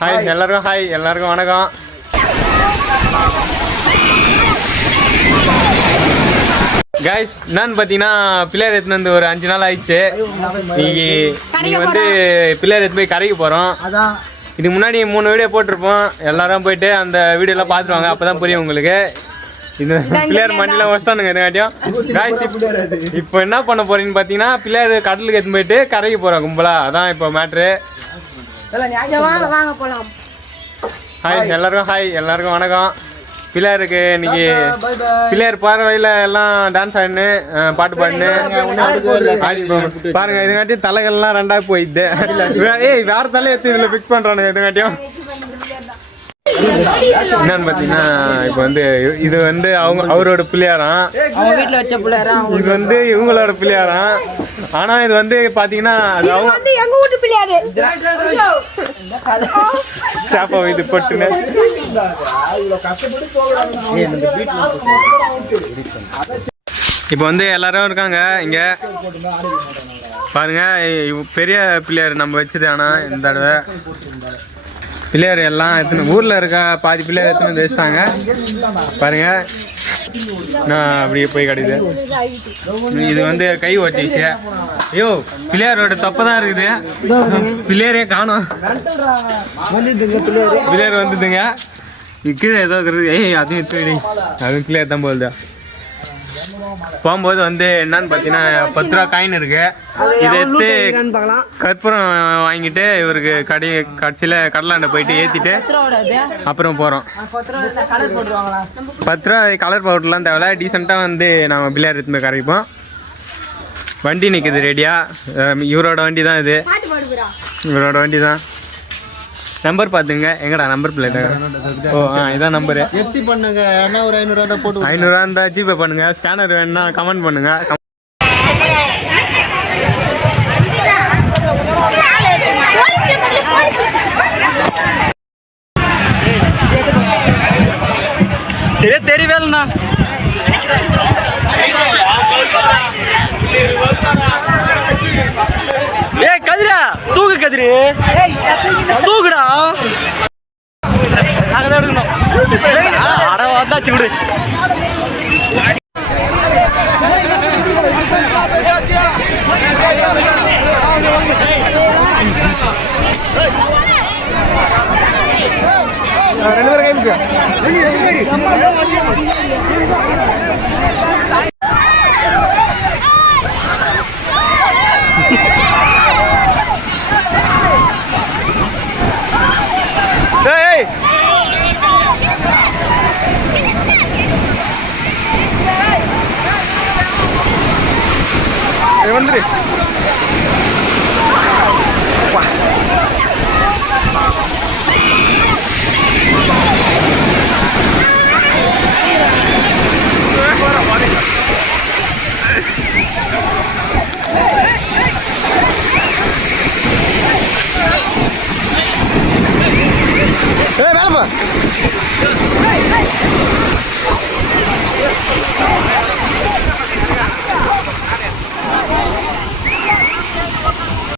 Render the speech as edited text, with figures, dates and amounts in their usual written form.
Hi எல்லாருக்கும் hi எல்லாருக்கும் வணக்கம். கைஸ் என்னன்னு பார்த்தீங்கன்னா பிள்ளையார் எடுத்துன்னு வந்து ஒரு 5 நாள் ஆயிடுச்சு. இன்னைக்கு வந்து பிள்ளையார் எடுத்து போய் கரைக்கு போகிறோம். இதுக்கு முன்னாடி 3 வீடியோ போட்டிருப்போம். எல்லாரும் போயிட்டு அந்த வீடியோலாம் பார்த்துருவாங்க, அப்போ தான் புரியும் உங்களுக்கு. இந்த பிள்ளையார் மண்டியில் வச்சிட்டானுங்க எதுங்காட்டியும். கைஸ் இப்போ என்ன பண்ண போறீங்கன்னு பார்த்தீங்கன்னா பிள்ளையார் கடலுக்கு எடுத்து போயிட்டு கரைக்கு போகிறோம் கும்பலா. அதான் இப்போ மேட்ரு. ஹாய் எல்லாருக்கும் ஹாய் எல்லாருக்கும் வணக்கம். பிள்ளையாருக்கு இன்னைக்கு பிள்ளையார் பார்வையில் எல்லாம் டான்ஸ் ஆடினு பாட்டு பாடினு பாருங்க. இதுங்காட்டியும் தலைகள்லாம் 2ஆக போயிடுது. ஏய் வேற தலை எடுத்து இதில் ஃபிக்ஸ் பண்ணுறானுங்க. இதுங்காட்டியும் என்னன்னு பார்த்தீங்கன்னா இப்போ வந்து இது வந்து அவரோட பிள்ளையாராம், அவங்க வீட்டில் வச்ச பிள்ளையாராம். இது வந்து இவங்களோட பிள்ளையாராம். ஆனால் இது வந்து பார்த்தீங்கன்னா அது அவங்க எங்க வீட்டு பிள்ளையாரு சாப்பா இது போட்டுன்னு இப்போ வந்து எல்லாரும் இருக்காங்க இங்கே பாருங்க. பெரிய பிள்ளையார் நம்ம வச்சது. ஆனால் இந்த தடவை பிள்ளையார் எல்லாம் எடுத்துன்னு ஊரில் இருக்க பாதி பிள்ளையார் எடுத்துன்னு வச்சுட்டாங்க பாருங்க. நான் அப்படியே போய் கிடைக்குது. இது வந்து கை ஓட்டிச்சு. ஐயோ பிள்ளையாரோட தப்பு தான் இருக்குது. பிள்ளையாரே காணும். பிள்ளையார் வந்துதுங்க. கீழே ஏதோ இருக்குது. ஏய் அதையும் அதுவும் பிள்ளையார் தான் போகுது. போகும்போது வந்து என்னன்னு பார்த்தீங்கன்னா 10 ரூபா காயின் இருக்கு. இதை எடுத்து கற்பூரம் வாங்கிட்டு இவருக்கு கடைசியில் கடலாண்ட போயிட்டு ஏற்றிட்டு அப்புறம் போகிறோம். 10 ரூபா கலர் பவுடர்லாம் தேவையில்ல. டீசெண்டாக வந்து நம்ம பிள்ளையார் எடுத்து போய் கரைப்போம். வண்டி நிற்குது ரெடியாக. இவரோட வண்டி தான் இது. இவரோட வண்டி தான். நம்பர் பார்த்துங்க. எங்கடா நம்பர் பிளேட்? ஓ இதான் நம்பரு. பண்ணுங்க. ஒரு 500 ரூபா போட்டு 500 ரூபா இருந்தால் ஜிபே பண்ணுங்க. ஸ்கேனர் வேணும்னா கமெண்ட் பண்ணுங்க. சரி தெரியவேலண்ணா. ஏ கதிரா தூக்கு. கதிரி தூக்குடா. நாங்கள் தான் எடுக்கணும். அட வந்தாச்சு விடு. ரெண்டு பேரும் வந்துரு. வேலைப்பா